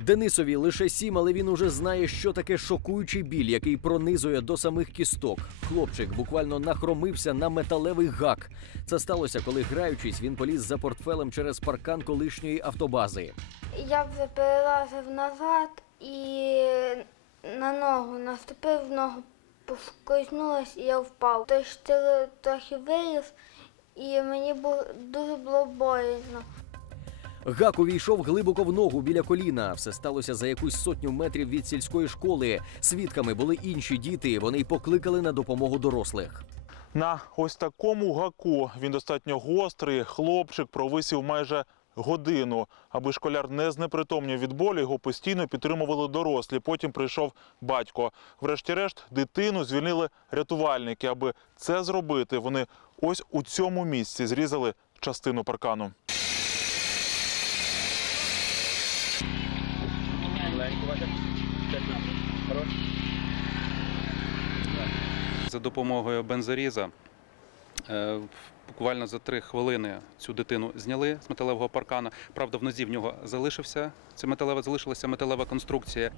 Денисові лише сім, але він уже знає, що таке шокуючий біль, який пронизує до самих кісток. Хлопчик буквально нахромився на металевий гак. Це сталося, коли граючись, він поліз за портфелем через паркан колишньої автобази. Я вже перелазив назад і на ногу наступив, ногу поскользнулась і я впав. Штир трохи виріс, і мені було, дуже було болісно. Гак увійшов глибоко в ногу біля коліна. Все сталося за якусь сотню метрів від сільської школи. Свідками були інші діти. Вони й покликали на допомогу дорослих. На ось такому гаку він достатньо гострий. Хлопчик провисів майже годину. Аби школяр не знепритомнів від болі, його постійно підтримували дорослі. Потім прийшов батько. Врешті-решт, дитину звільнили рятувальники. Аби це зробити, вони ось у цьому місці зрізали частину паркану. За допомогою бензоріза е, буквально за три хвилини цю дитину зняли з металевого паркана. Правда, в нозі в нього залишився це металева, залишилася металева конструкція.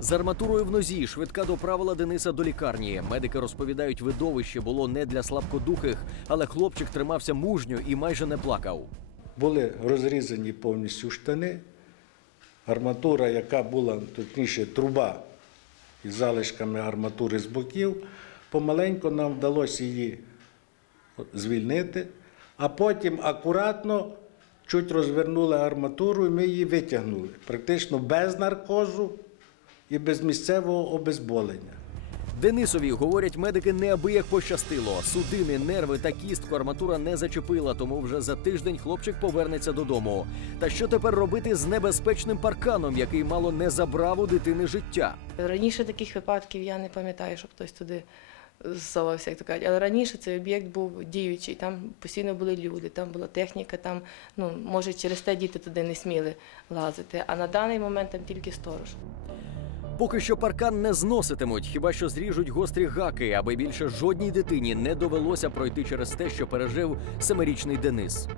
З арматурою в нозі швидка доправила Дениса до лікарні. Медики розповідають, видовище було не для слабкодухих, але хлопчик тримався мужньо і майже не плакав. Були розрізані повністю штани, арматура, яка була, точніше, труба із залишками арматури з боків. Помаленьку нам вдалося її звільнити, а потім акуратно чуть розвернули арматуру і ми її витягнули. Практично без наркозу і без місцевого обезболення. Денисові, говорять медики, неабияк пощастило. Судини, нерви та кістку арматура не зачепила, тому вже за тиждень хлопчик повернеться додому. Та що тепер робити з небезпечним парканом, який мало не забрав у дитини життя? Раніше таких випадків я не пам'ятаю, щоб хтось туди зсовався, як то кажуть. Але раніше цей об'єкт був діючий, там постійно були люди, там була техніка, там, ну, може, через те діти туди не сміли лазити. А на даний момент там тільки сторож. Поки що паркан не зноситимуть, хіба що зріжуть гострі гаки, аби більше жодній дитині не довелося пройти через те, що пережив семирічний Денис.